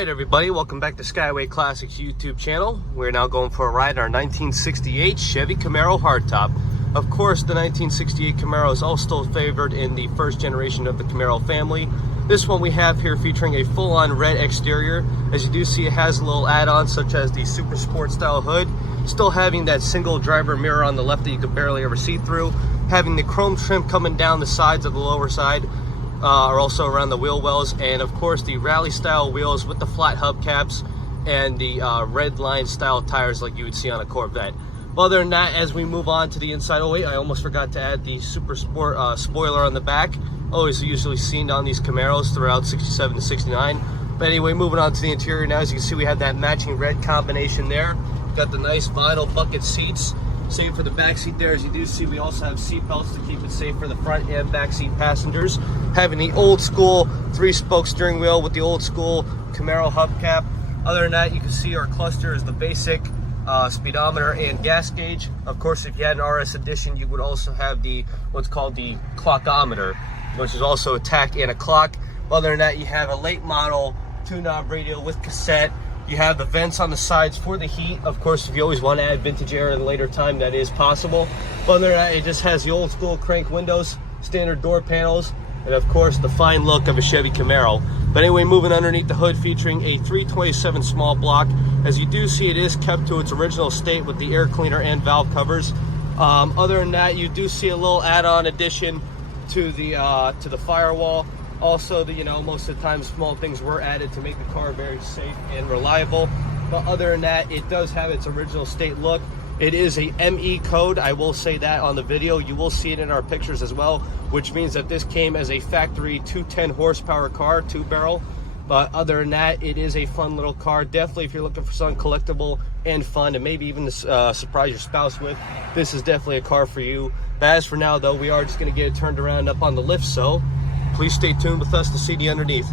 Alright everybody, welcome back to Skyway Classics YouTube channel. We're now going for a ride in our 1968 Chevy Camaro hardtop. Of course, the 1968 Camaro is also favored in the first generation of the Camaro family. This one we have here featuring a full-on red exterior. As you do see, it has a little add-ons such as the Super Sport style hood, still having that single driver mirror on the left that you could barely ever see through, having the chrome trim coming down the sides of the lower side, are also around the wheel wells, and of course the rally style wheels with the flat hubcaps and the red line style tires like you would see on a Corvette. Other than that, as we move on to the inside, oh wait, I almost forgot to add the Super Sport spoiler on the back. Always usually seen on these Camaros throughout 67 to 69. But anyway, moving on to the interior now, as you can see, we have that matching red combination there. Got the nice vinyl bucket seats. Same for the back seat there. As you do see, we also have seat belts to keep it safe for the front and back seat passengers. Having the old school 3-spoke steering wheel with the old school Camaro hubcap. Other than that, you can see our cluster is the basic speedometer and gas gauge. Of course, if you had an RS edition, you would also have the what's called the clockometer, which is also a tack and a clock. Other than that, you have a late model 2-knob radio with cassette. You have the vents on the sides for the heat. Of course, if you always want to add vintage air at a later time, that is possible. But other than that, it just has the old school crank windows, standard door panels, and of course the fine look of a Chevy Camaro. But anyway, moving underneath the hood, featuring a 327 small block. As you do see, it is kept to its original state with the air cleaner and valve covers. Other than that, you do see a little add-on addition to the firewall. Also, most of the time small things were added to make the car very safe and reliable. But other than that, it does have its original state look. It is a ME code, I will say that on the video. You will see it in our pictures as well, which means that this came as a factory 210 horsepower car, 2-barrel. But other than that, it is a fun little car. Definitely, if you're looking for something collectible and fun, and maybe even to surprise your spouse with, this is definitely a car for you. But as for now, though, we are just going to get it turned around up on the lift, so please stay tuned with us to see the underneath.